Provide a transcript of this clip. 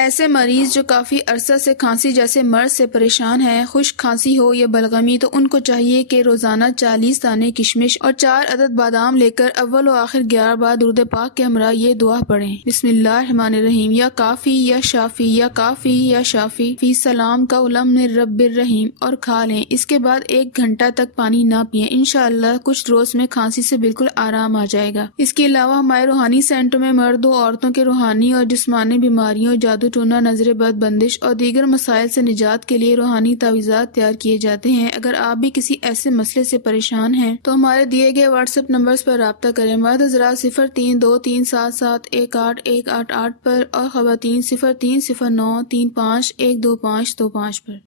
ऐसे मरीज जो काफ़ी अरसा से खांसी जैसे मर्ज से परेशान हैं, खुश्क खांसी हो या बलगमी, तो उनको चाहिए कि रोज़ाना 40 दाने किशमिश और 4 अदद बादाम लेकर अव्वल व आखिर 11 बार दुरूद पाक के हमरा ये दुआ पढ़ें। बिस्मिल्लाहिर्रहमानिर्रहीम, या काफ़ी या शाफ़ी, या काफ़ी या शाफ़ी, फी सलाम का उलम रब्बिर रहीम, और खा लें। इसके बाद 1 घंटा तक पानी ना पिएं। इंशाअल्लाह कुछ रोज़ में खांसी से बिल्कुल आराम आ जाएगा। इसके अलावा हमारे रूहानी सेंटर में मर्दों औरतों के रूहानी और जिस्मानी बीमारियों, जादू टोना, नजर बद, बंदिश और दीगर मसाइल से निजात के लिए रूहानी तावीज़ात तैयार किए जाते हैं। अगर आप भी किसी ऐसे मसले से परेशान हैं तो हमारे दिए गए व्हाट्सएप नंबर्स पर राब्ता करें। मर्द हज़रात 0323771818 पर और ख़वातीन 030935125125 पर।